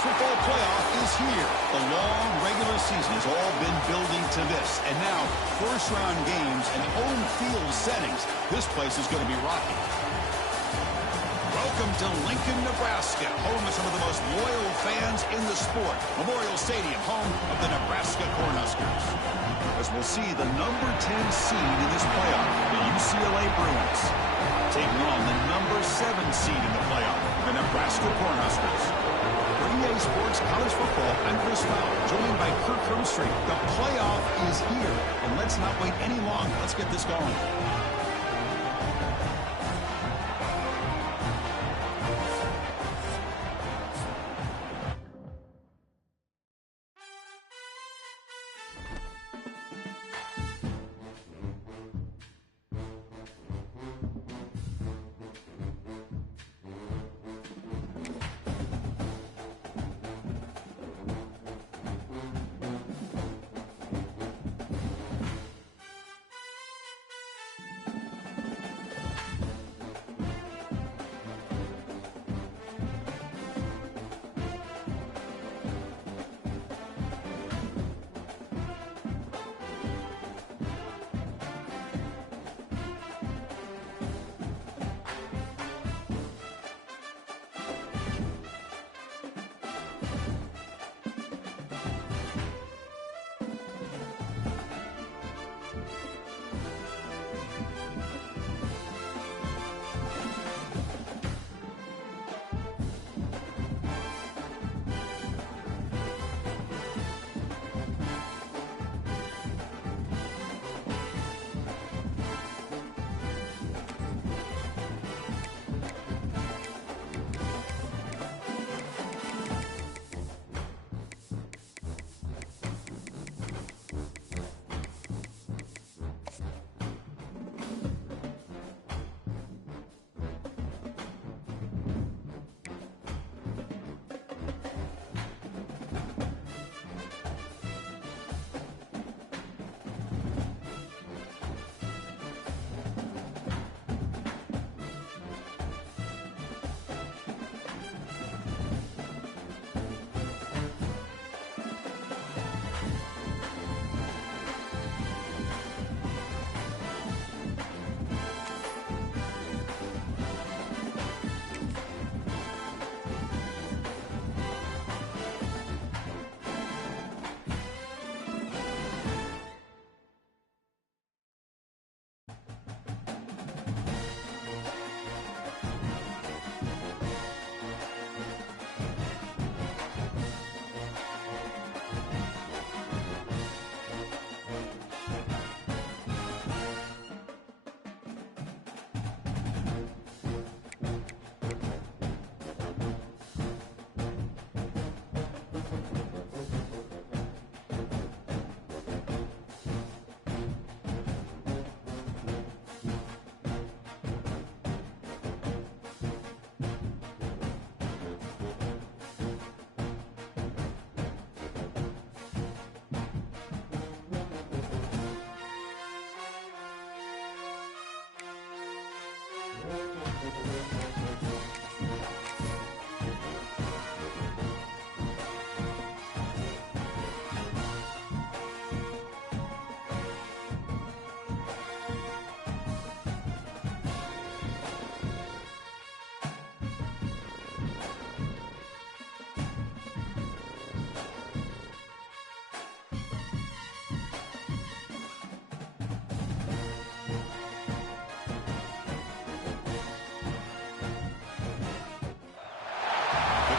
football playoff is here. The long regular season has all been building to this. And now, first-round games and home field settings. This place is going to be rocky. Welcome to Lincoln, Nebraska, home of some of the most loyal fans in the sport. Memorial Stadium, home of the Nebraska Cornhuskers. As we'll see the number 10 seed in this playoff, the UCLA Bruins, taking on the number 7 seed in the playoff, the Nebraska Cornhuskers. For EA Sports College Football, I'm Chris Fowler, joined by Kirk Hermstreet. The playoff is here, and let's not wait any longer. Let's get this going.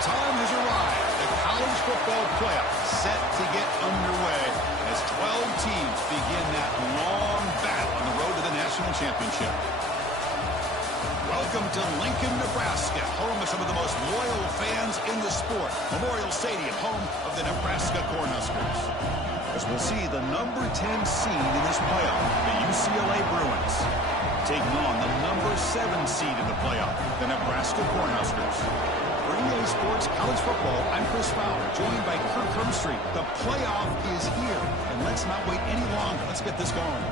Time has arrived. The college football playoff set to get underway as 12 teams begin that long battle on the road to the national championship. Welcome to Lincoln, Nebraska, home of some of the most loyal fans in the sport. Memorial Stadium, home of the Nebraska Cornhuskers. As we'll see the number 10 seed in this playoff, the UCLA Bruins, taking on the number 7 seed in the playoff, the Nebraska Cornhuskers. For EA Sports College Football, I'm Chris Fowler, joined by Kirk Hermstreet. The playoff is here, and let's not wait any longer. Let's get this going.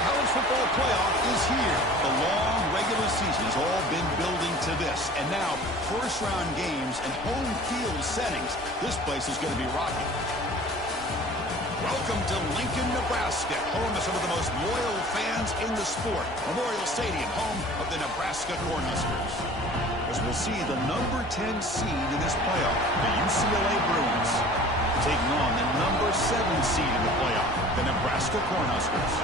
college football playoff is here. The long regular season has all been building to this. And now, first-round games and home field settings. This place is going to be rocking. Welcome to Lincoln, Nebraska, home of some of the most loyal fans in the sport. Memorial Stadium, home of the Nebraska Cornhuskers. As we'll see the number 10 seed in this playoff, the UCLA Bruins, taking on the number 7 seed in the playoff, the Nebraska Cornhuskers.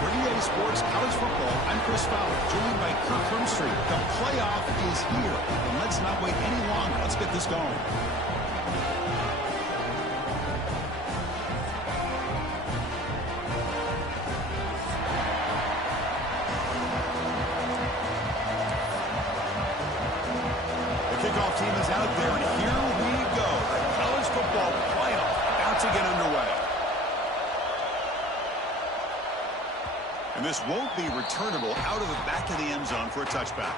For EA Sports College Football, I'm Chris Fowler, joined by Kirk Hermstreet. The playoff is here, and let's not wait any longer. Let's get this going. Kickoff team is out there, and here we go. The college football playoff about to get underway. And this won't be returnable out of the back of the end zone for a touchback.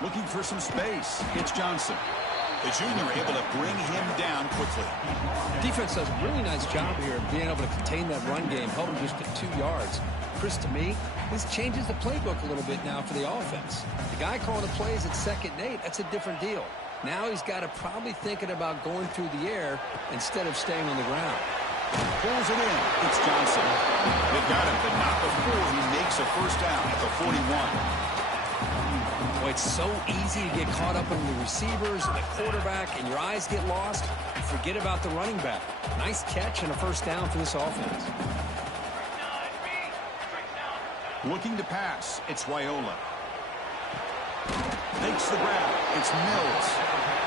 Looking for some space. It's Johnson. The junior able to bring him down quickly. Defense does a really nice job here of being able to contain that run game, held him just at 2 yards. Chris, to me, this changes the playbook a little bit now for the offense. The guy calling the plays at 2nd and 8, that's a different deal. Now he's got to probably thinking about going through the air instead of staying on the ground. Pulls it in. It's Johnson. They got him, but not before he makes a first down at the 41. Boy, it's so easy to get caught up in the receivers and the quarterback, and your eyes get lost. You forget about the running back. Nice catch and a first down for this offense. Looking to pass. It's Raiola. Makes the grab. It's Mills.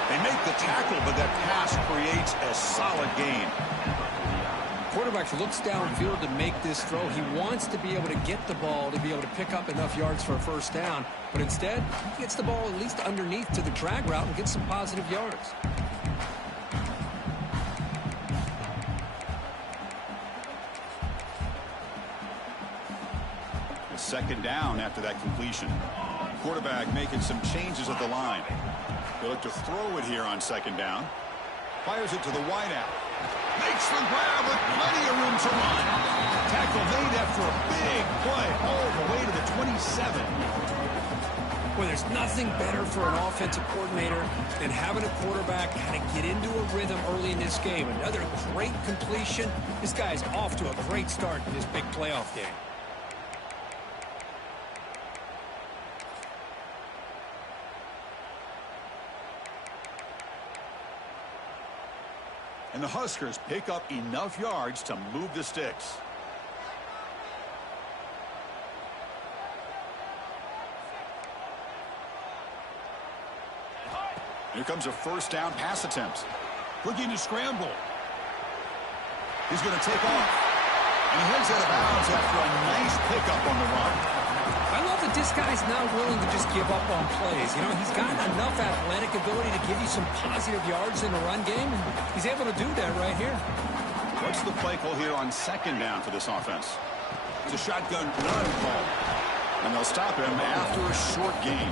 They make the tackle, but that pass creates a solid gain. Quarterback looks downfield to make this throw. He wants to be able to get the ball to be able to pick up enough yards for a first down, but instead he gets the ball at least underneath to the drag route and gets some positive yards. A second down after that completion. Quarterback making some changes at the line. They look to throw it here on second down. Fires it to the wideout. Makes the grab with plenty of room to run. Tackle made after a big play all the way to the 27. Well, there's nothing better for an offensive coordinator than having a quarterback kind of get into a rhythm early in this game. Another great completion. This guy's off to a great start in this big playoff game. And the Huskers pick up enough yards to move the sticks. Here comes a first down pass attempt. Looking to scramble. He's going to take off. And he heads out of bounds after a nice pickup on the run. I love that this guy's not willing to just give up on plays. You know, he's got enough athletic ability to give you some positive yards in the run game. He's able to do that right here. What's the play call here on second down for this offense? It's a shotgun run call. And they'll stop him after a short gain.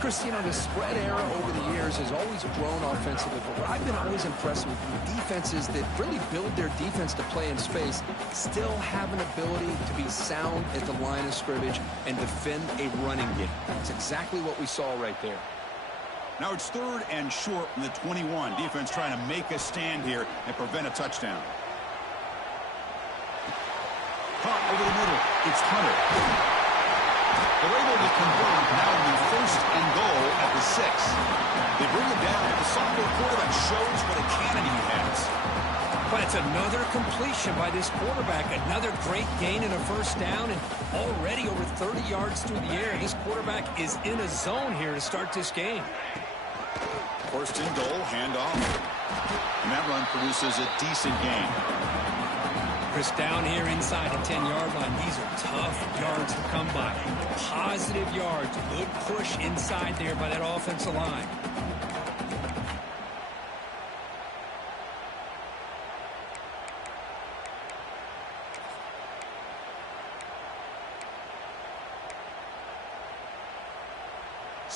Chris, you know, the spread era over the years has always grown offensively, but what I've been always impressed with defenses that really build their defense to play in space still have an ability to be sound at the line of scrimmage and defend a running game. That's exactly what we saw right there. Now it's 3rd and short from the 21. Defense trying to make a stand here and prevent a touchdown. Caught over the middle. It's Hunter. They're able to convert. Now in the 1st and goal at the 6. They bring him down. The sophomore quarterback shows what a cannon he has. But it's another completion by this quarterback. Another great gain and a first down, and already over 30 yards through the air. This quarterback is in a zone here to start this game. 1st and goal, handoff. And that run produces a decent gain. Chris, down here inside the 10-yard line, these are tough yards to come by. Positive yards, good push inside there by that offensive line.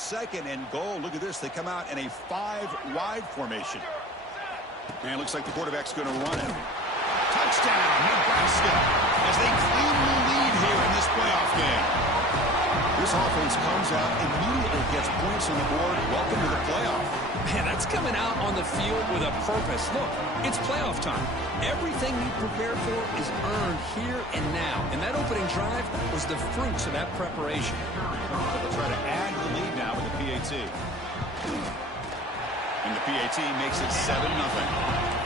2nd and goal. Look at this. They come out in a 5-wide formation. And it looks like the quarterback's going to run it. Touchdown, Nebraska, as they cleanly lead here in this playoff game. This offense comes out, immediately gets points on the board. Welcome to the playoff. Man, that's coming out on the field with a purpose. Look, it's playoff time. Everything you prepared for is earned here and now. And that opening drive was the fruits of that preparation. They'll try to add the lead now with the PAT. And the PAT makes it 7-0.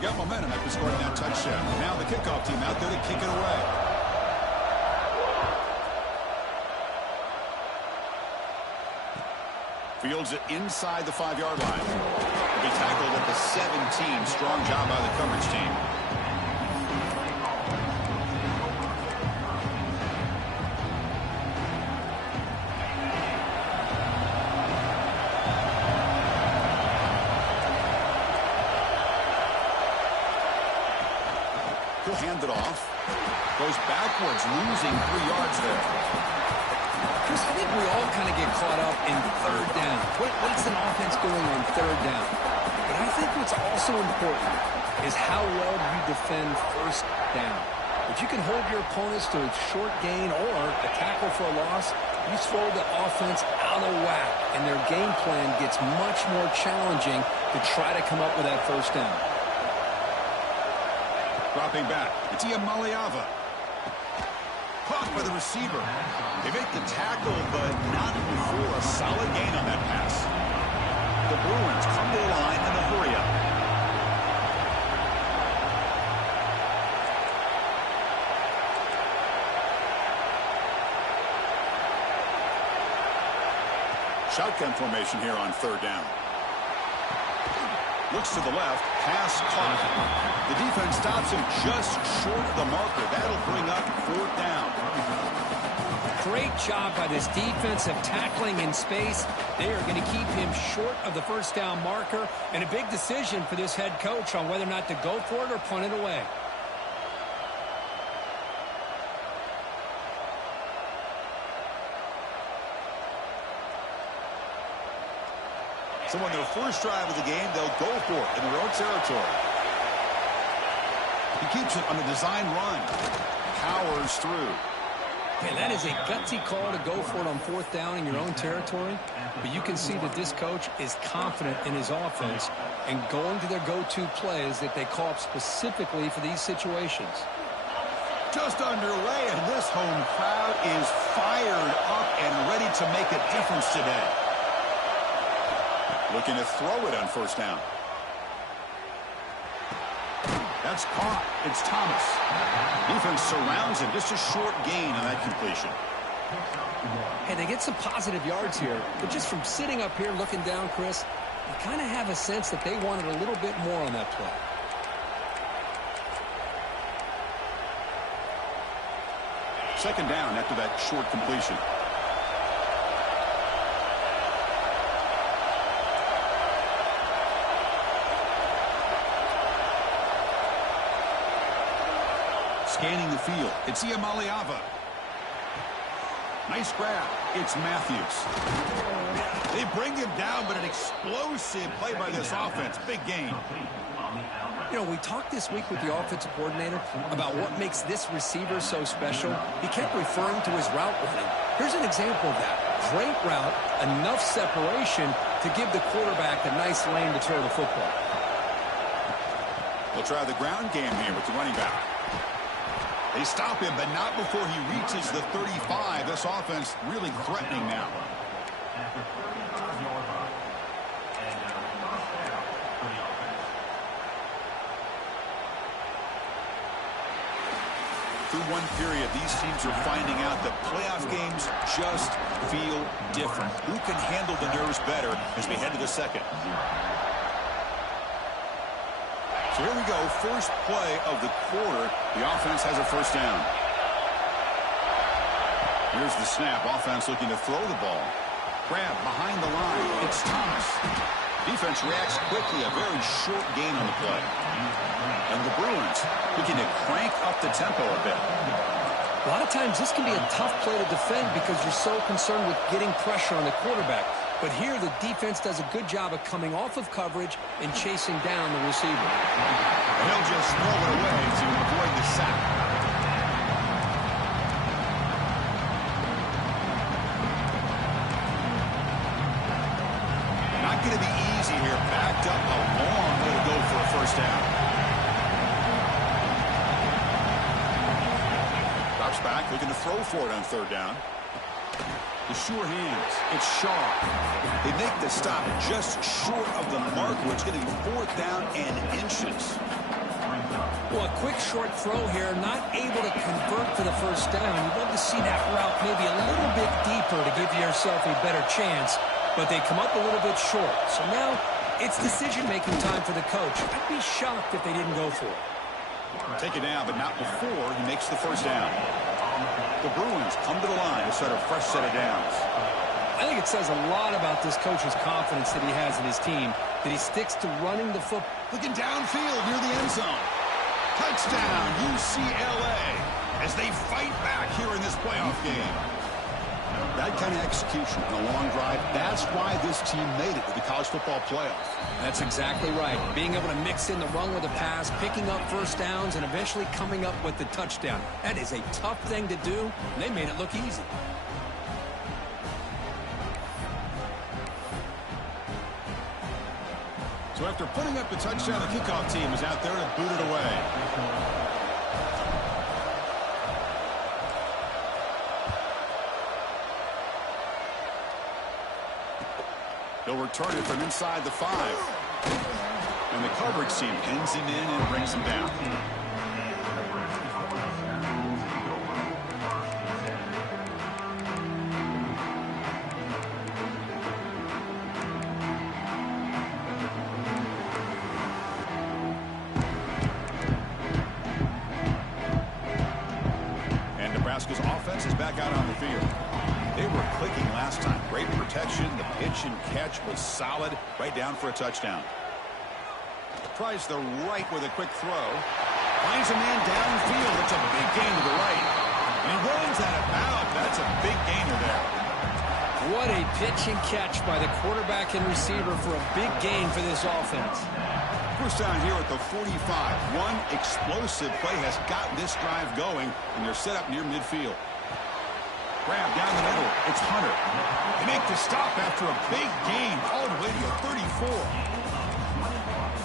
Got momentum after scoring that touchdown. Now the kickoff team out there to kick it away. Fields it inside the 5-yard line. Will be tackled at the 17. Strong job by the coverage team. He'll hand it off. Goes backwards, losing 3 yards there. Chris, I think we all kind of get caught up in 3rd down. What's an offense doing on 3rd down? But I think what's also important is how well you defend 1st down. If you can hold your opponents to a short gain or a tackle for a loss, you throw the offense out of whack, and their game plan gets much more challenging to try to come up with that 1st down. Dropping back, it's Yerrrrr. Caught by the receiver. They make the tackle, but not before a solid gain on that pass. The Bruins come to the line in a hurry-up. Shotgun formation here on 3rd down. Looks to the left, pass caught. The defense stops him just short of the marker. That'll bring up 4th down. Great job by this defense of tackling in space. They are going to keep him short of the 1st down marker, and a big decision for this head coach on whether or not to go for it or punt it away. So on their first drive of the game, they'll go for it in their own territory. He keeps it on a design run. Powers through. Man, that is a gutsy call to go for it on 4th down in your own territory. But you can see that this coach is confident in his offense and going to their go-to plays that they call up specifically for these situations. Just underway, and this home crowd is fired up and ready to make a difference today. Looking to throw it on 1st down. That's caught. It's Thomas. Defense surrounds him. Just a short gain on that completion. Hey, they get some positive yards here, but just from sitting up here looking down, Chris, you kind of have a sense that they wanted a little bit more on that play. Second down after that short completion. Scanning the field, it's Yerrrrr. Nice grab. It's Matthews. They bring him down, but an explosive play by this offense. Big gain. You know, we talked this week with the offensive coordinator about what makes this receiver so special. He kept referring to his route running. Here's an example of that. Great route, enough separation to give the quarterback a nice lane to throw the football. They'll try the ground game here with the running back. They stop him, but not before he reaches the 35. This offense really threatening now. Through one period, these teams are finding out that playoff games just feel different. Who can handle the nerves better as we head to the second? So here we go, first play of the quarter. The offense has a first down. Here's the snap. Offense looking to throw the ball. Grab behind the line. It's Thomas. Defense reacts quickly. A very short gain on the play. And the Bruins looking to crank up the tempo a bit. A lot of times this can be a tough play to defend because you're so concerned with getting pressure on the quarterback. But here the defense does a good job of coming off of coverage and chasing down the receiver. He'll just throw it away to avoid the sack. Not going to be easy here. Backed up a long way to go for a first down. Drops back, looking to throw for it on third down. The sure hands. It's sharp. They make the stop just short of the mark, where it's going to be fourth down and inches. Well, a quick short throw here, not able to convert for the first down. You'd love to see that route maybe a little bit deeper to give yourself a better chance, but they come up a little bit short. So now it's decision-making time for the coach. I'd be shocked if they didn't go for it. Take it down, but not before he makes the first down. The Bruins come to the line to start a fresh set of downs. I think it says a lot about this coach's confidence that he has in his team, that he sticks to running the football. Looking downfield near the end zone. Touchdown, UCLA, as they fight back here in this playoff game. That kind of execution on a long drive, that's why this team made it to the college football playoff. That's exactly right. Being able to mix in the run with a pass, picking up first downs, and eventually coming up with the touchdown. That is a tough thing to do, and they made it look easy. So after putting up the touchdown, the kickoff team is out there to boot it away. They'll return it from inside the 5. And the coverage team pins him in and brings him down. And Nebraska's offense is back out on the field. They were clicking last time. Great protection. The pitch and catch was solid. Right down for a touchdown. Tries the right with a quick throw. Finds a man downfield. It's a big gain to the right. And he runs out of bounds. That's a big gainer there. What a pitch and catch by the quarterback and receiver for a big gain for this offense. First down here at the 45. One explosive play has gotten this drive going, and they're set up near midfield. Grab down the middle. It's Hunter. They make the stop after a big gain all the way to the 34.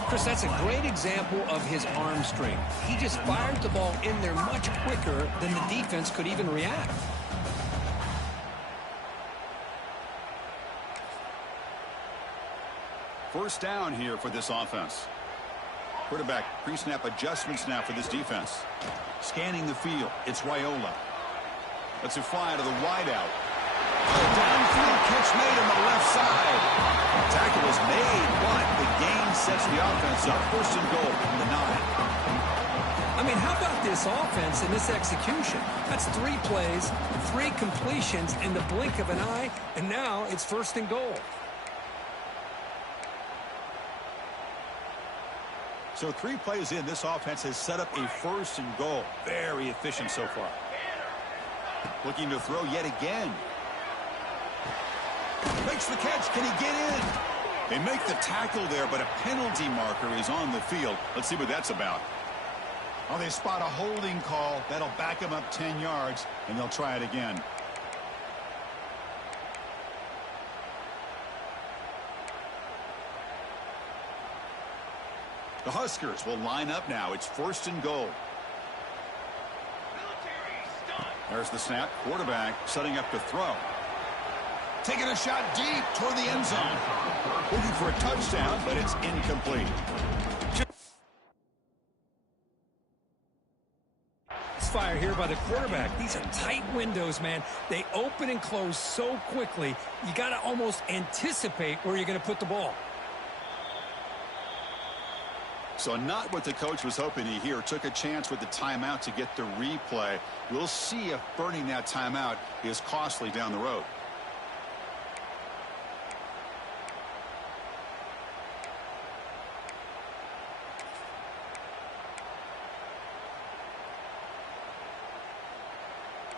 Chris, that's a great example of his arm strength. He just fired the ball in there much quicker than the defense could even react. First down here for this offense. Quarterback pre-snap adjustments now for this defense. Scanning the field. It's Raiola. Let's it fly to the wideout. Oh, downfield catch made on the left side. Tackle is made, but the gain sets the offense up. First and goal from the 9. I mean, how about this offense and this execution? That's 3 plays, 3 completions in the blink of an eye, and now it's first and goal. So 3 plays in, this offense has set up a first and goal. Very efficient so far. Looking to throw yet again. Makes the catch. Can he get in? They make the tackle there, but a penalty marker is on the field. Let's see what that's about. Oh, they spot a holding call. That'll back them up 10 yards, and they'll try it again. The Huskers will line up now. It's first and goal. There's the snap. Quarterback setting up to throw. Taking a shot deep toward the end zone. Looking for a touchdown, but it's incomplete. Fire here by the quarterback. These are tight windows, man. They open and close so quickly. You got to almost anticipate where you're going to put the ball. So not what the coach was hoping to hear. Took a chance with the timeout to get the replay. We'll see if burning that timeout is costly down the road.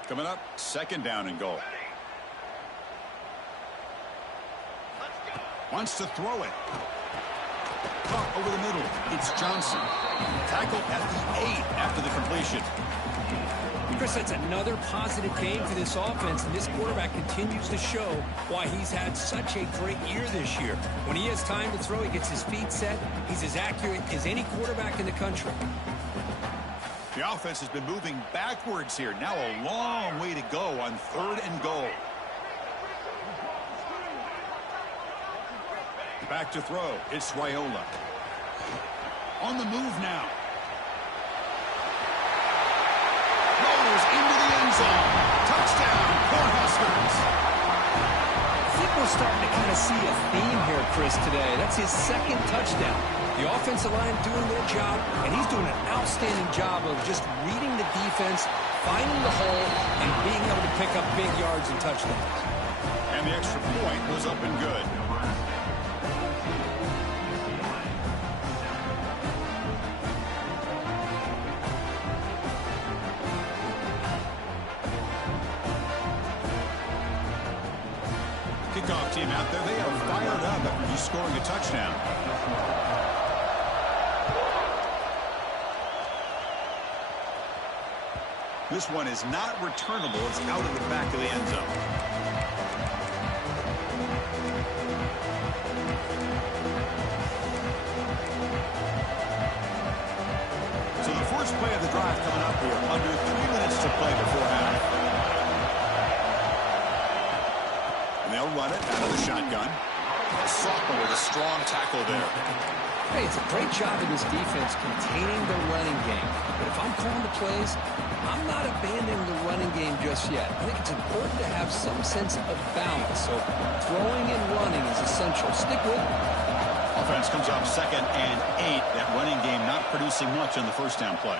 Coming up, second down and goal. Wants to throw it. Caught over the middle. It's Johnson. Tackled at the 8 after the completion. Chris, that's another positive game for this offense, and this quarterback continues to show why he's had such a great year this year. When he has time to throw, he gets his feet set. He's as accurate as any quarterback in the country. The offense has been moving backwards here. Now a long way to go on 3rd and goal. Back to throw. It's Raiola. On the move now. Rolls into the end zone. Touchdown, Cornhuskers. I think we're starting to kind of see a theme here, Chris, today. That's his 2nd touchdown. The offensive line doing their job, and he's doing an outstanding job of just reading the defense, finding the hole, and being able to pick up big yards and touchdowns. And the extra point was up and good. Kickoff team out there. They are fired up after just scoring a touchdown. This one is not returnable. It's out of the back of the end zone. So the first play of the drive coming up here. Under 3 minutes to play before half. And they'll run it out of the shotgun. A sophomore with a strong tackle there. Hey, it's a great job in this defense containing the running game. But if I'm calling the plays, I'm not abandoning the running game just yet. I think it's important to have some sense of balance. So throwing and running is essential. Stick with it. Offense comes up 2nd and 8. That running game not producing much on the first down play.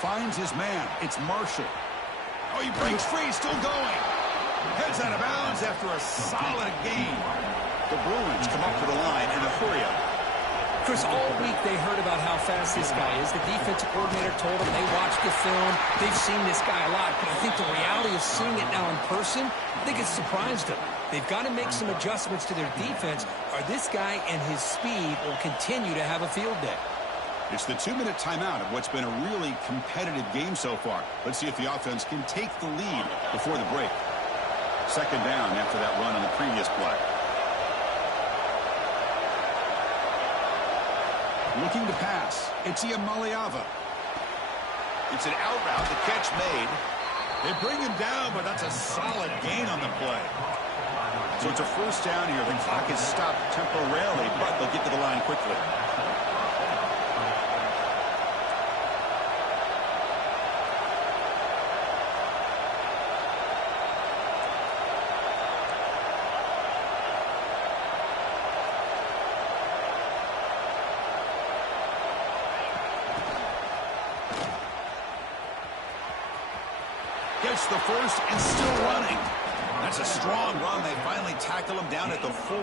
Finds his man. It's Marshall. Oh, he breaks free. Still going. Heads out of bounds after a solid gain. The Bruins come up to the line in a hurry up. Chris, all week they heard about how fast this guy is. The defensive coordinator told them they watched the film. They've seen this guy a lot. But I think the reality of seeing it now in person, I think it's surprised them. They've got to make some adjustments to their defense, or this guy and his speed will continue to have a field day. It's the 2-minute timeout of what's been a really competitive game so far. Let's see if the offense can take the lead before the break. Second down after that run on the previous play. Looking to pass. It's Iamaleava. It's an out route. The catch made. They bring him down, but that's a solid gain on the play. So it's a first down here. The clock is stopped temporarily, but they'll get to the line quickly. Gets the first and still running. That's a strong run. They finally tackle him down at the 4.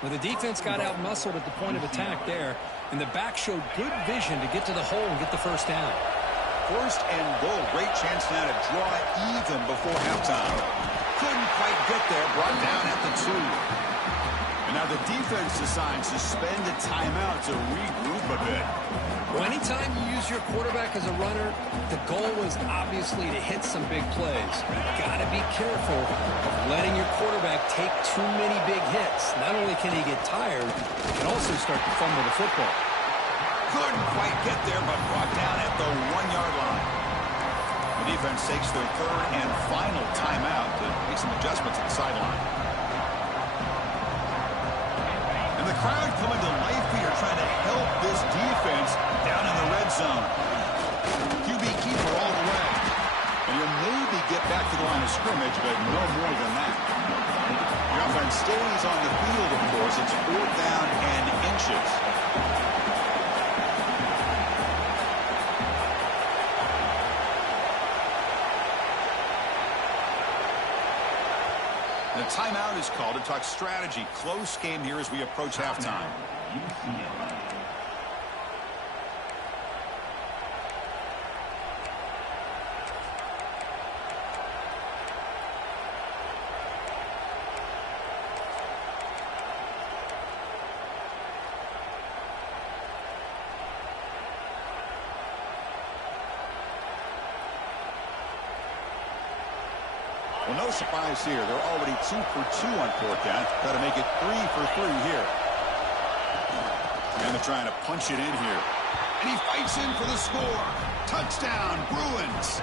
Well, the defense got out-muscled at the point of attack there, and the back showed good vision to get to the hole and get the first down. First and goal. Great chance now to draw even before halftime. Couldn't quite get there. Brought down at the 2. And now the defense decides to spend a timeout to regroup a bit. Well, anytime you use your quarterback as a runner, the goal is obviously to hit some big plays. You've got to be careful of letting your quarterback take too many big hits. Not only can he get tired, he can also start to fumble the football. Couldn't quite get there, but brought down at the 1-yard line. The defense takes their third and final timeout to make some adjustments at the sideline. And the crowd coming to life here, trying to help this defense down in the red zone. QB keeper all the way. And he'll maybe get back to the line of scrimmage, but no more than that. The offense stays on the field, of course. It's 4th down and inches. The timeout is called to talk strategy. Close game here as we approach halftime. Well, no surprise here. They're already 2 for 2 on 4th down. Got to make it 3 for 3 here. And they're trying to punch it in here. And he fights in for the score. Touchdown, Bruins.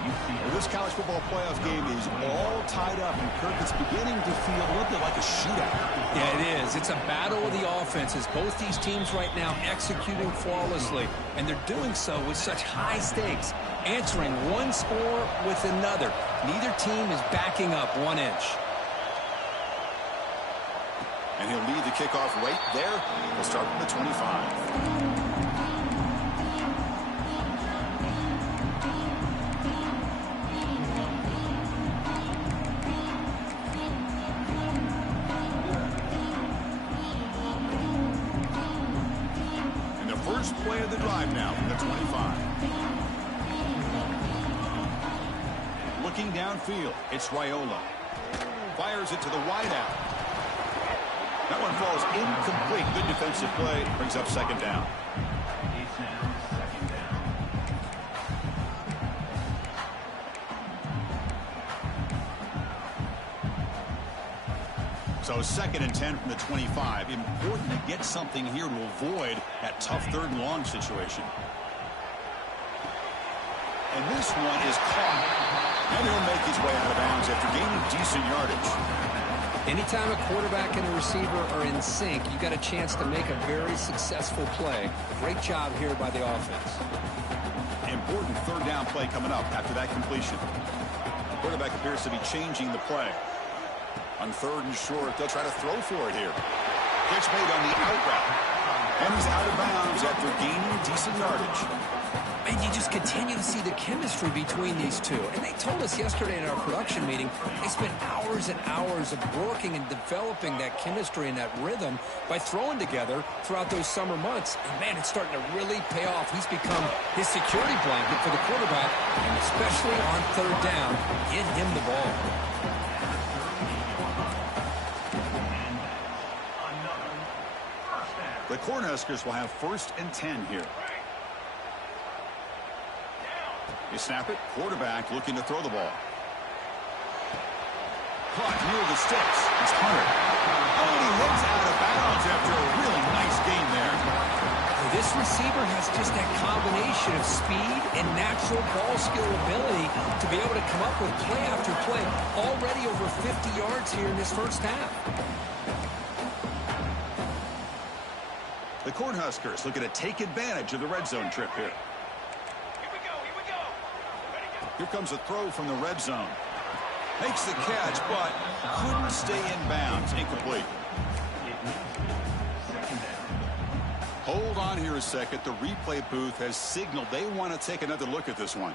Well, this college football playoff game is all tied up, and Kirk, it's beginning to feel a little bit like a shootout. Yeah, it is. It's a battle of the offenses. Both these teams right now executing flawlessly, and they're doing so with such high stakes, answering one score with another. Neither team is backing up 1 inch. And he'll lead the kickoff right there. We'll start from the 25. First play of the drive now from the 25. Looking downfield, it's Raiola. Fires it to the wideout. That one falls incomplete. Good defensive play. Brings up 2nd down. So 2nd and 10 from the 25. Important to get something here to avoid that tough 3rd and long situation. And this one is caught. And he'll make his way out of bounds after gaining decent yardage. Anytime a quarterback and a receiver are in sync, you got a chance to make a very successful play. Great job here by the offense. Important 3rd down play coming up after that completion. The quarterback appears to be changing the play. On 3rd and short, they'll try to throw for it here. Pitch made on the out route. And he's out of bounds after gaining decent yardage. And you just continue to see the chemistry between these two. And they told us yesterday in our production meeting, they spent hours and hours of working and developing that chemistry and that rhythm by throwing together throughout those summer months. And, man, it's starting to really pay off. He's become his security blanket for the quarterback, and especially on 3rd down, get him the ball. The Cornhuskers will have 1st and 10 here. You snap it. Quarterback looking to throw the ball. Caught near the sticks. It's Hunter. Oh, and he heads out of bounds after a really nice game there. This receiver has just that combination of speed and natural ball skill ability to be able to come up with play after play. Already over 50 yards here in this 1st half. The Cornhuskers looking to take advantage of the red zone trip here. Here comes a throw from the red zone. Makes the catch, but couldn't stay in bounds. Incomplete. Hold on here a second. The replay booth has signaled they want to take another look at this one.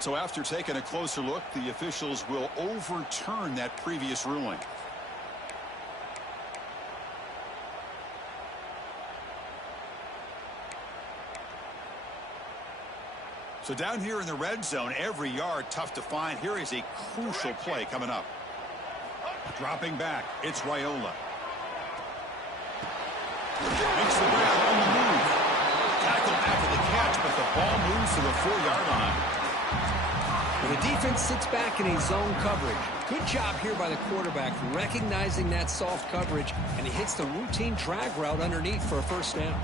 So after taking a closer look, the officials will overturn that previous ruling. So down here in the red zone, every yard tough to find. Here is a crucial play coming up. Dropping back, it's Raiola. Makes the grab on the move. Tackled after the catch, but the ball moves to the 4-yard line. And the defense sits back in a zone coverage. Good job here by the quarterback, recognizing that soft coverage, and he hits the routine drag route underneath for a 1st down.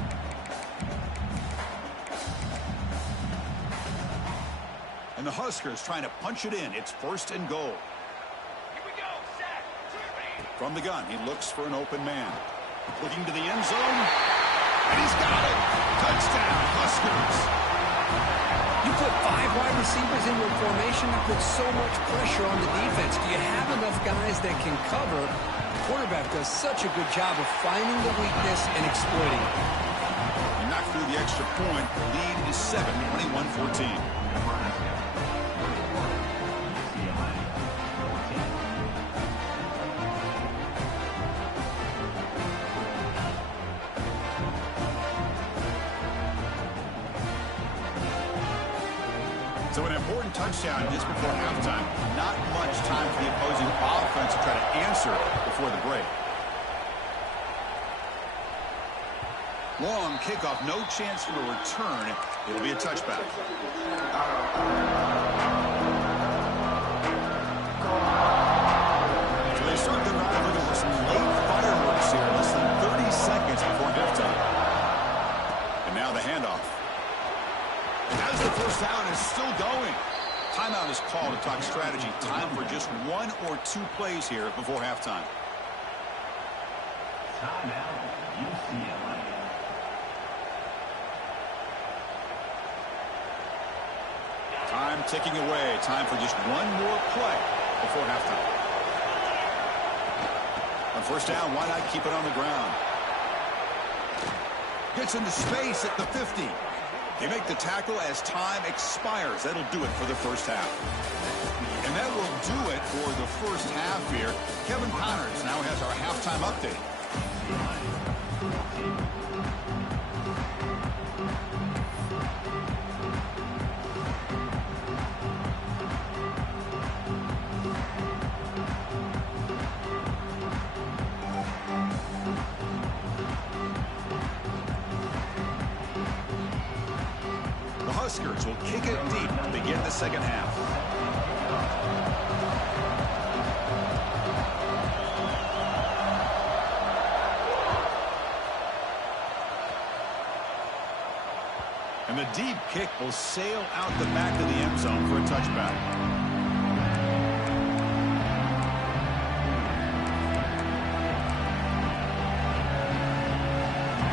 And the Huskers trying to punch it in. It's 1st and goal. From the gun, he looks for an open man. Looking to the end zone. And he's got it. Touchdown, Huskers. You put 5 wide receivers into a formation, you put so much pressure on the defense. Do you have enough guys that can cover? The quarterback does such a good job of finding the weakness and exploiting it. You knock through the extra point. The lead is 7, 21-14. So an important touchdown just before halftime. Not much time for the opposing offense to try to answer before the break. Long kickoff, no chance for a return. It'll be a touchback. So they start the drive with some late fireworks here, less than 30 seconds before halftime. And now the handoff. As the first down is still going. Timeout is called to talk strategy. Time for just 1 or 2 plays here before halftime. Timeout, UCLA. Time ticking away. Time for just 1 more play before halftime. On first down, why not keep it on the ground? Gets into space at the 50. They make the tackle as time expires. That'll do it for the first half. And that will do it for the first half here. Kevin Connors now has our halftime update. Huskers will kick it deep to begin the second half. And the deep kick will sail out the back of the end zone for a touchback.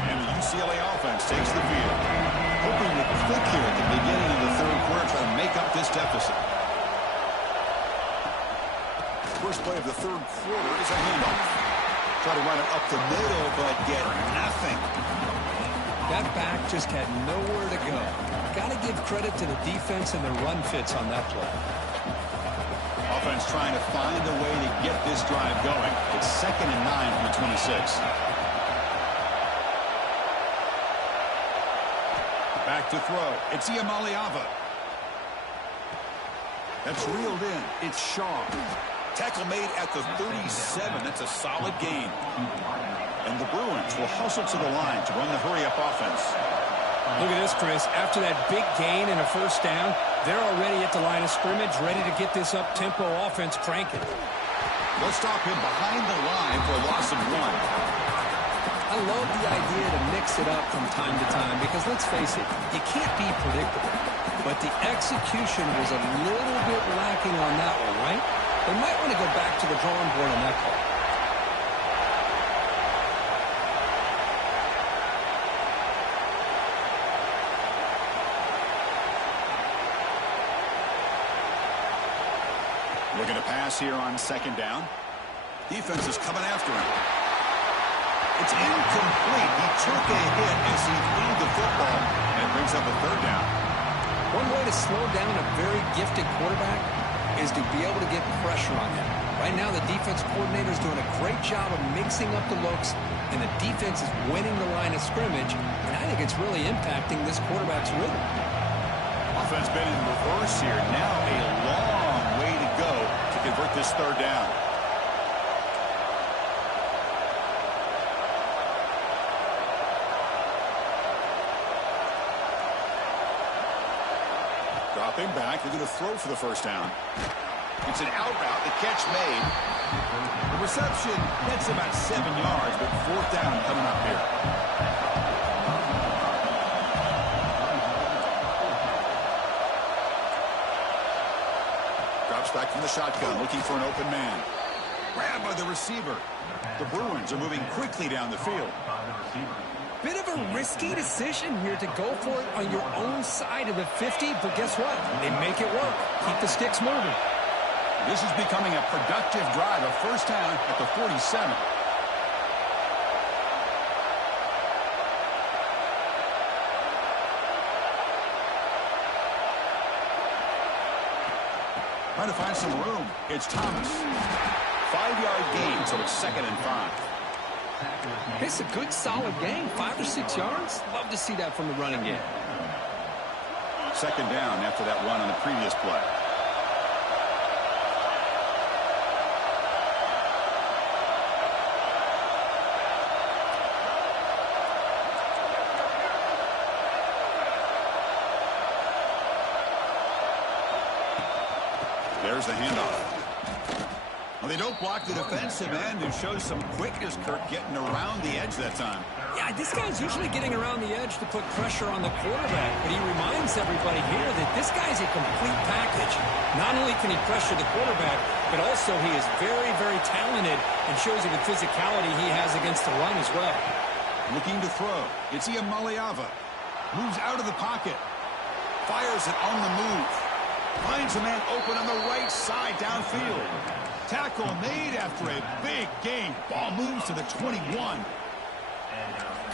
And the UCLA offense takes the field. Hoping to click here at the beginning of the third quarter, try to make up this deficit. First play of the third quarter is a handoff. Try to run it up the middle, but get nothing. That back just had nowhere to go. Got to give credit to the defense and the run fits on that play. Offense trying to find a way to get this drive going. It's 2nd and 9 from the 26. Back to throw. It's Yerrrrr. That's reeled in. It's Shaw. Tackle made at the 37. That's a solid gain. And the Bruins will hustle to the line to run the hurry-up offense. Look at this, Chris. After that big gain and a first down, they're already at the line of scrimmage, ready to get this up-tempo offense cranking. Let's stop him behind the line for a loss of 1. I love the idea to mix it up from time to time because, let's face it, you can't be predictable. But the execution was a little bit lacking on that one, right? They might want to go back to the drawing board on that call. Looking to pass here on 2nd down. Defense is coming after him. It's incomplete. He took a hit as he threw the football, and it brings up a 3rd down. One way to slow down a very gifted quarterback is to be able to get pressure on him. Right now, the defense coordinator is doing a great job of mixing up the looks, and the defense is winning the line of scrimmage, and I think it's really impacting this quarterback's rhythm. Offense been in reverse here. Now a long way to go to convert this 3rd down. Dropping back, they're going to throw for the first down. It's an out route, the catch made. The reception gets about 7 yards, but 4th down coming up here. Drops back from the shotgun, looking for an open man. Grabbed by the receiver. The Bruins are moving quickly down the field. Bit of a risky decision here to go for it on your own side of the 50, but guess what? They make it work. Keep the sticks moving. This is becoming a productive drive, a first down at the 47. Trying to find some room. It's Thomas. 5-yard gain, so it's 2nd and 5. It's a good, solid game. 5 or 6 yards. Love to see that from the running game. 2nd down after that run on the previous play. There's the handoff. Well, they don't block the defensive end and show some quickness, Kirk, getting around the edge that time. Yeah, this guy's usually getting around the edge to put pressure on the quarterback, but he reminds everybody here that this guy's a complete package. Not only can he pressure the quarterback, but also he is very, very talented and shows you the physicality he has against the run as well. Looking to throw. It's Iamaleava. Moves out of the pocket. Fires it on the move. Finds a man open on the right side downfield. Tackle made after a big gain. Ball moves to the 21.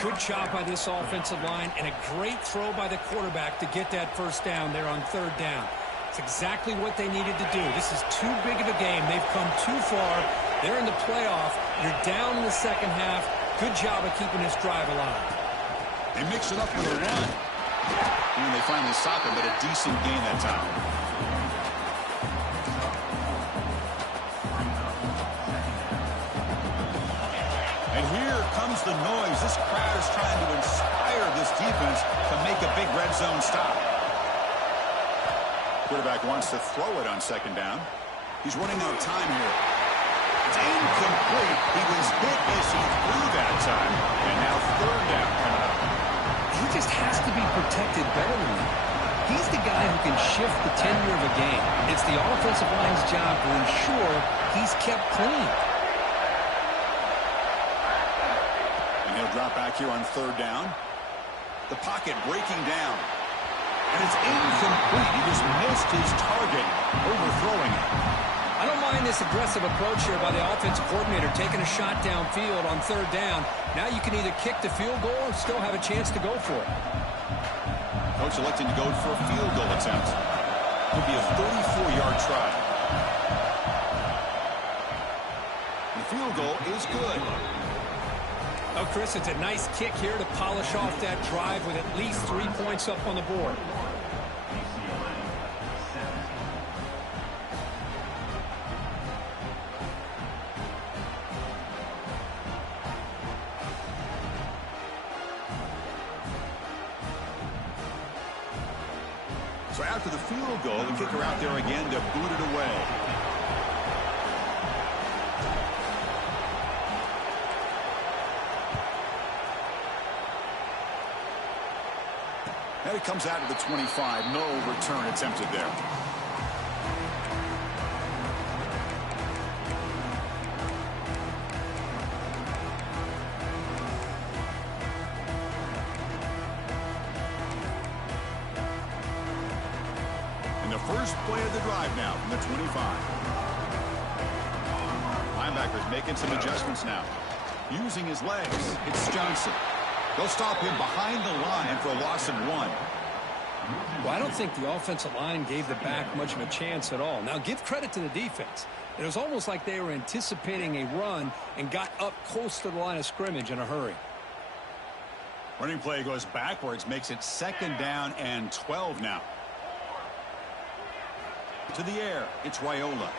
Good job by this offensive line and a great throw by the quarterback to get that first down there on 3rd down. It's exactly what they needed to do. This is too big of a game. They've come too far. They're in the playoff. You're down in the second half. Good job of keeping this drive alive. They mix it up with a run. And they finally stop him, but a decent gain that time. And here comes the noise. This crowd is trying to inspire this defense to make a big red zone stop. Quarterback wants to throw it on 2nd down. He's running out of time here. It's incomplete. He was hit as he threw that time. And now 3rd down coming up. He just has to be protected better than that. He's the guy who can shift the tenure of a game. It's the offensive line's job to ensure he's kept clean. He'll drop back here on 3rd down. The pocket breaking down. And it's incomplete. He just missed his target, overthrowing it. I don't mind this aggressive approach here by the offensive coordinator, taking a shot downfield on 3rd down. Now you can either kick the field goal or still have a chance to go for it. Coach electing to go for a field goal attempt. It'll be a 34-yard try. The field goal is good. Oh, Chris, it's a nice kick here to polish off that drive with at least 3 points up on the board. So after the field goal, the kicker out there again to boot it away. And it comes out of the 25. No return attempted there. And the first play of the drive now from the 25. Linebackers making some adjustments now. Using his legs. It's Johnson. They'll stop him behind the line for a loss of 1. Well, I don't think the offensive line gave the back much of a chance at all. Now, give credit to the defense. It was almost like they were anticipating a run and got up close to the line of scrimmage in a hurry. Running play goes backwards, makes it 2nd down and 12 now. To the air, it's Raiola.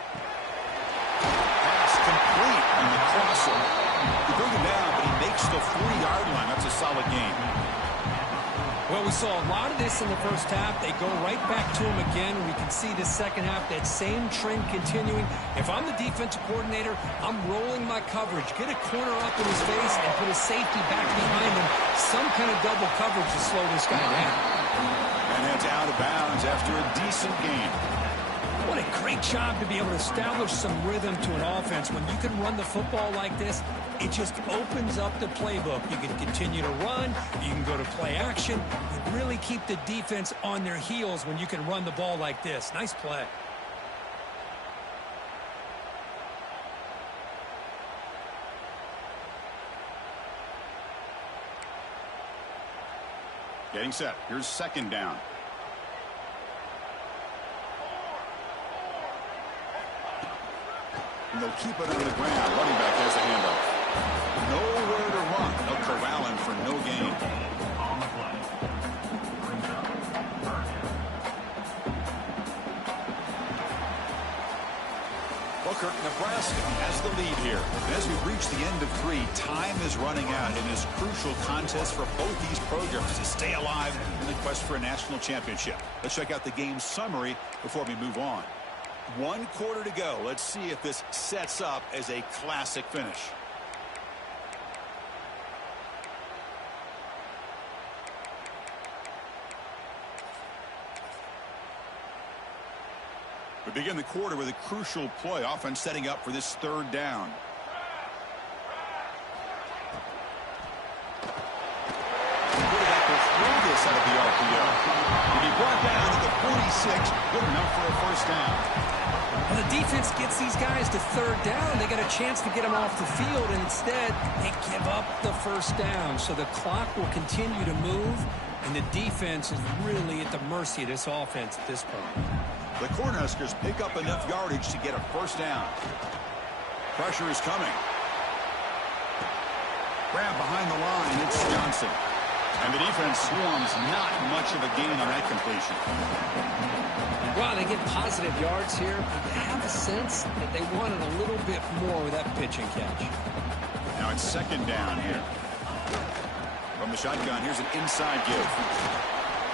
Pass complete on the crossover. They bring him down, but he makes the 40-yard line. That's a solid game. Well, we saw a lot of this in the first half. They go right back to him again. We can see the second half, that same trend continuing. If I'm the defensive coordinator, I'm rolling my coverage. Get a corner up in his face and put a safety back behind him. Some kind of double coverage to slow this guy down. And that's out of bounds after a decent game. What What a great job to be able to establish some rhythm to an offense. When you can run the football like this, it just opens up the playbook. You can continue to run. You can go to play action. You really keep the defense on their heels when you can run the ball like this. Nice play. Getting set. Here's second down. And they'll keep it on the ground. Running back has a handoff. Nowhere to run. They'll corral him for no gain. Booker, Nebraska has the lead here. And as we reach the end of 3, time is running out in this crucial contest for both these programs to stay alive in the quest for a national championship. Let's check out the game summary before we move on. 1 quarter to go. Let's see if this sets up as a classic finish. We begin the quarter with a crucial play. Offense setting up for this third down. Quarterback will throw this out of the RPO. To be brought down to the 46, good enough for a first down. When the defense gets these guys to third down, they got a chance to get them off the field, and instead they give up the first down. So the clock will continue to move, and the defense is really at the mercy of this offense at this point. The Cornhuskers pick up enough yardage to get a first down. Pressure is coming. Grab behind the line. It's Johnson. And the defense swarms. Not much of a gain on that completion. Well, they get positive yards here, but you have a sense that they wanted a little bit more with that pitch and catch. Now it's second down here. From the shotgun, here's an inside give.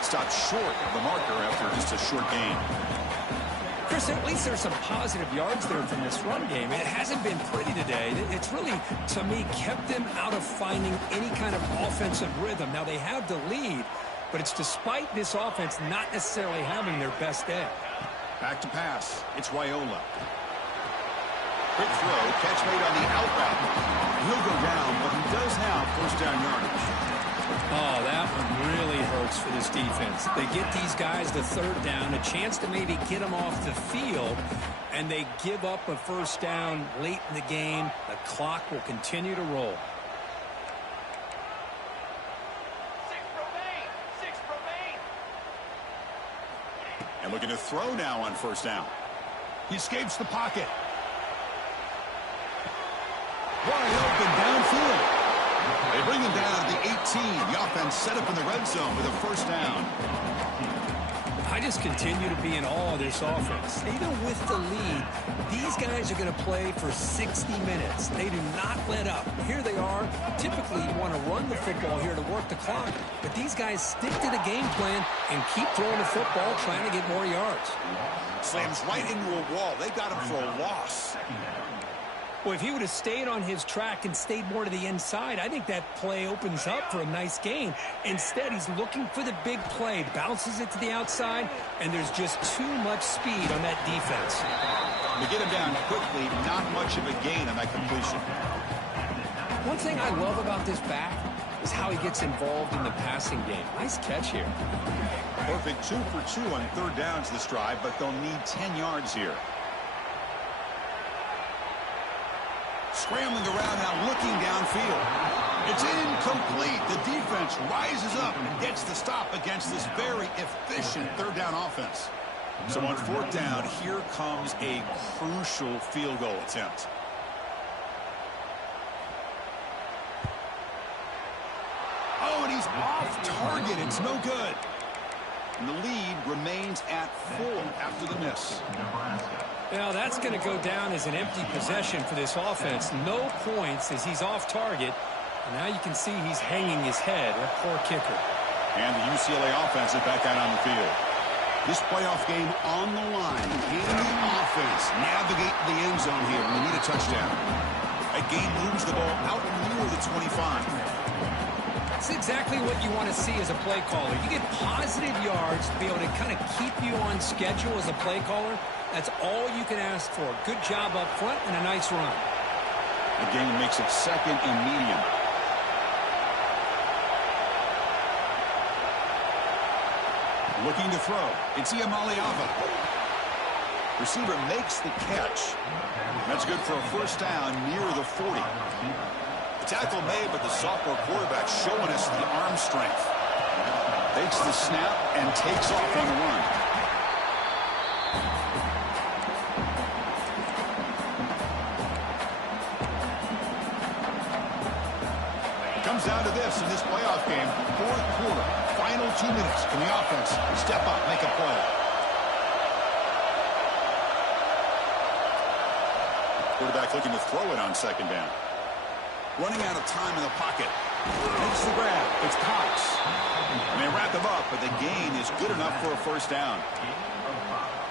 Stopped short of the marker after just a short gain. Chris, at least there's some positive yards there from this run game. It hasn't been pretty today. It's really, to me, kept them out of finding any kind of offensive rhythm. Now, they have the lead, but it's despite this offense not necessarily having their best day. Back to pass. It's Raiola. Quick throw. Catch made on the out route. He'll go down, but he does have first down yardage. Oh, that one really hurts for this defense. They get these guys to third down, a chance to maybe get them off the field, and they give up a first down late in the game. The clock will continue to roll. 6 remain. And looking to throw now on first down. He escapes the pocket. Wide open downfield. They bring him down to the 18. The offense set up in the red zone with a first down. I just continue to be in awe of this offense. Even with the lead, these guys are going to play for 60 minutes. They do not let up. Here they are. Typically, you want to run the football here to work the clock, but these guys stick to the game plan and keep throwing the football, trying to get more yards. Slams right into a wall. They got him for a loss. Well, if he would have stayed on his track and stayed more to the inside, I think that play opens up for a nice gain. Instead, he's looking for the big play, bounces it to the outside, and there's just too much speed on that defense. To get him down quickly, not much of a gain on that completion. One thing I love about this back is how he gets involved in the passing game. Nice catch here. Perfect 2 for 2 on third downs this drive, but they'll need 10 yards here. Scrambling around now, looking downfield. It's incomplete. The defense rises up and gets the stop against this very efficient third down offense. So on fourth down, here comes a crucial field goal attempt. Oh, and he's off target. It's no good. And the lead remains at 4 after the miss. Now, that's going to go down as an empty possession for this offense. No points as he's off target. And now you can see he's hanging his head. A poor kicker. And the UCLA offense is back out on the field. This playoff game on the line. Can the offense navigate the end zone here when they need a touchdown? That game moves the ball out near the 25. That's exactly what you want to see as a play caller. You get positive yards to be able to kind of keep you on schedule as a play caller. That's all you can ask for. Good job up front and a nice run. The gain makes it 2nd and medium. Looking to throw. It's Yerrrrr. Receiver makes the catch. That's good for a first down near the 40. The tackle made, but the sophomore quarterback showing us the arm strength. Takes the snap and takes off on the run. Comes down to this in this playoff game. 4th quarter. Final 2 minutes. Can the offense step up, make a play? Quarterback looking to throw it on 2nd down. Running out of time in the pocket. Makes the grab. It's Cox. And they wrap him up, but the gain is good enough for a first down.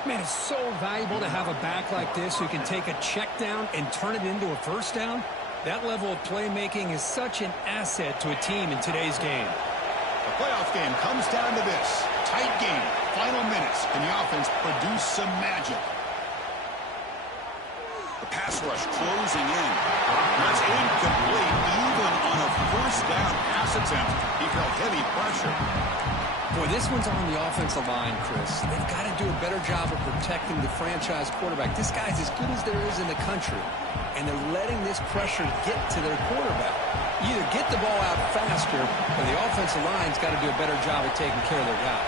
Man, it's so valuable to have a back like this who can take a check down and turn it into a first down. That level of playmaking is such an asset to a team in today's game. The playoff game comes down to this. Tight game. Final minutes. Can the offense produce some magic? The pass rush closing in. That's incomplete. Even on a first down pass attempt, he felt heavy pressure. Boy, this one's on the offensive line, Chris. They've got to do a better job of protecting the franchise quarterback. This guy's as good as there is in the country, and they're letting this pressure get to their quarterback. You either get the ball out faster, or the offensive line's got to do a better job of taking care of their guy.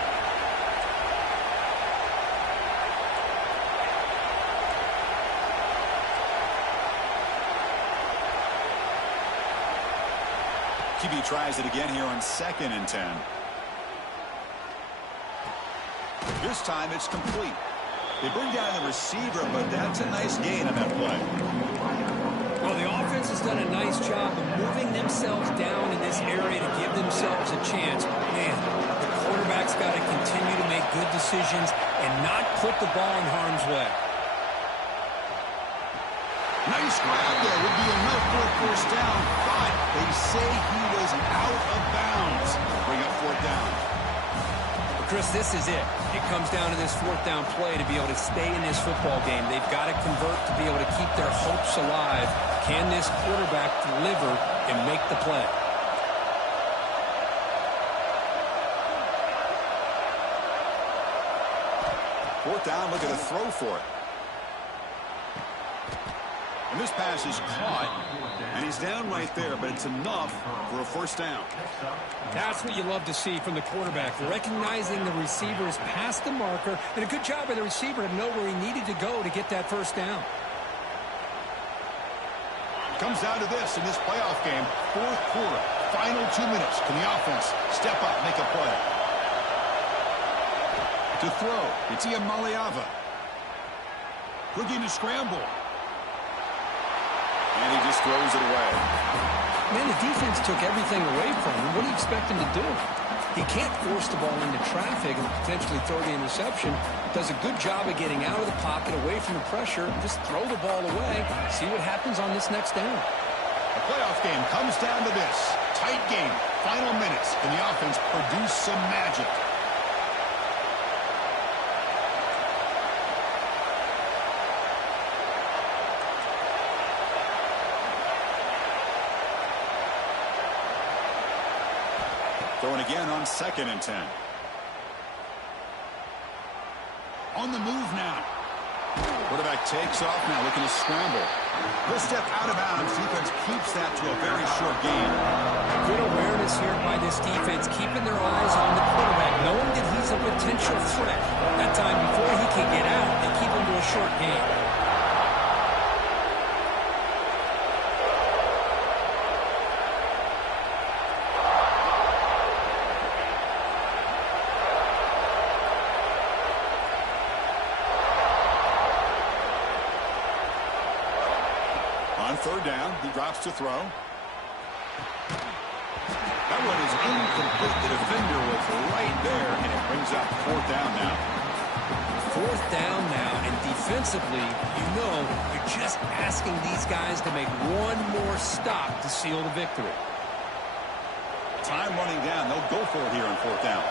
QB tries it again here on 2nd and 10. This time it's complete. They bring down the receiver, but that's a nice gain on that play. Well, the offense has done a nice job of moving themselves down in this area to give themselves a chance. Man, the quarterback's got to continue to make good decisions and not put the ball in harm's way. Nice grab there. Would be enough for a first down, but they say he was out of bounds. Bring up 4th down. Chris, this is it. It comes down to this 4th down play to be able to stay in this football game. They've got to convert to be able to keep their hopes alive. Can this quarterback deliver and make the play? Fourth down, look at the throw for it. And this pass is caught, and he's down right there, but it's enough for a first down. That's what you love to see from the quarterback, recognizing the receiver is past the marker, and a good job by the receiver to know where he needed to go to get that first down. Comes down to this in this playoff game. 4th quarter, final 2 minutes. Can the offense step up, make a play? To throw, it's Yerrrrr. Looking to scramble. And he just throws it away. Man, the defense took everything away from him. What do you expect him to do? He can't force the ball into traffic and potentially throw the interception. Does a good job of getting out of the pocket, away from the pressure. Just throw the ball away. See what happens on this next down. The playoff game comes down to this. Tight game. Final minutes. Can the offense produce some magic? Going again on 2nd and 10. On the move now. Quarterback takes off now, looking to scramble. He'll step out of bounds. Defense keeps that to a very short gain. Good awareness here by this defense, keeping their eyes on the quarterback, knowing that he's a potential threat. That time before he can get out, they keep him to a short gain. On 3rd down, he drops to throw. That one is incomplete. The defender was right there, and it brings up 4th down now. 4th down now, and defensively, you know, you're just asking these guys to make one more stop to seal the victory. Time running down. They'll go for it here on 4th down.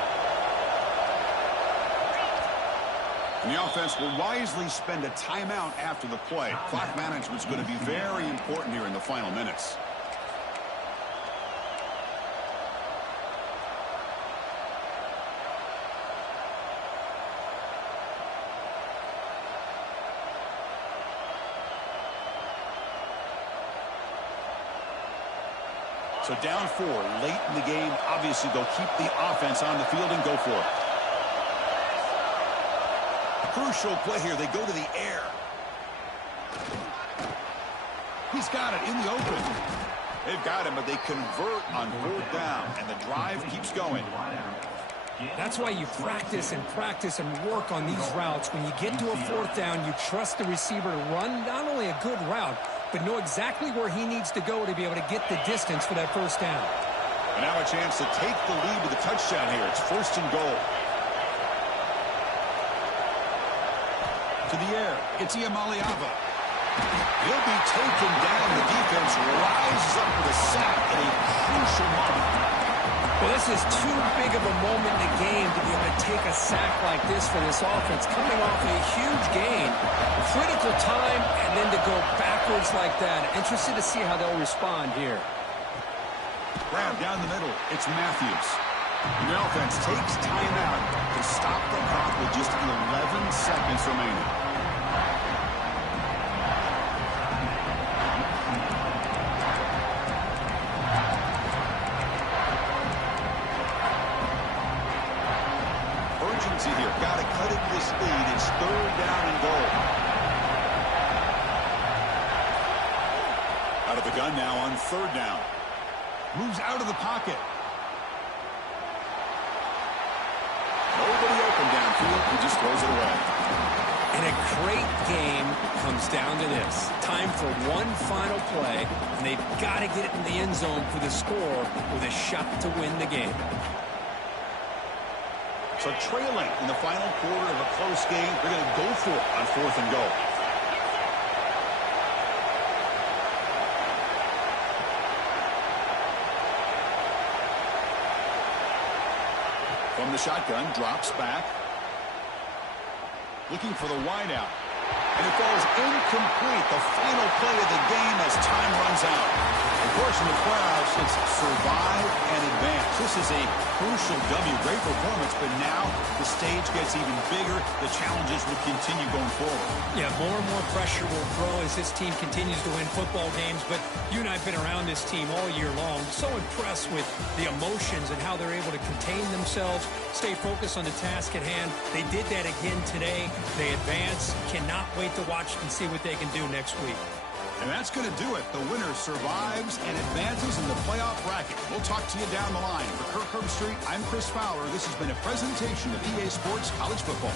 And the offense will wisely spend a timeout after the play. Clock management's going to be very important here in the final minutes. So down 4 late in the game. Obviously, they'll keep the offense on the field and go for it. Crucial play here. They go to the air. He's got it in the open. They've got him, but they convert on 4th down, and the drive keeps going. That's why you practice and work on these routes. When you get to a 4th down, you trust the receiver to run not only a good route, but know exactly where he needs to go to be able to get the distance for that 1st down. And now a chance to take the lead with a touchdown here. It's 1st and goal. To the air. It's Iamaleava. He'll be taken down. The defense rises up with a sack at a crucial moment. Well, this is too big of a moment in the game to be able to take a sack like this for this offense. Coming off a huge gain, critical time, and then to go backwards like that. Interested to see how they'll respond here. Grab down the middle. It's Matthews. And the offense takes timeout to stop the clock with just 11 seconds remaining. Urgency here. Got to cut it this lead. It's 3rd down and goal. Out of the gun now on 3rd down. Moves out of the pocket. Nobody open downfield. He just throws it away. And a great game comes down to this. Time for one final play, and they've got to get it in the end zone for the score with a shot to win the game. So trailing in the final quarter of a close game, they're going to go for it on 4th and goal. From the shotgun, drops back. Looking for the wideout. And it falls incomplete. The final play of the game as time runs out. Of course, in the playoffs, it's survive and advance. This is a crucial W. Great performance, but now the stage gets even bigger. The challenges will continue going forward. Yeah, more and more pressure will grow as this team continues to win football games, but you and I have been around this team all year long. So impressed with the emotions and how they're able to contain themselves, stay focused on the task at hand. They did that again today. They advance. Cannot wait to watch and see what they can do next week. And that's going to do it. The winner survives and advances in the playoff bracket. We'll talk to you down the line. For Kirk Herbstreit, I'm Chris Fowler. This has been a presentation of EA Sports College Football.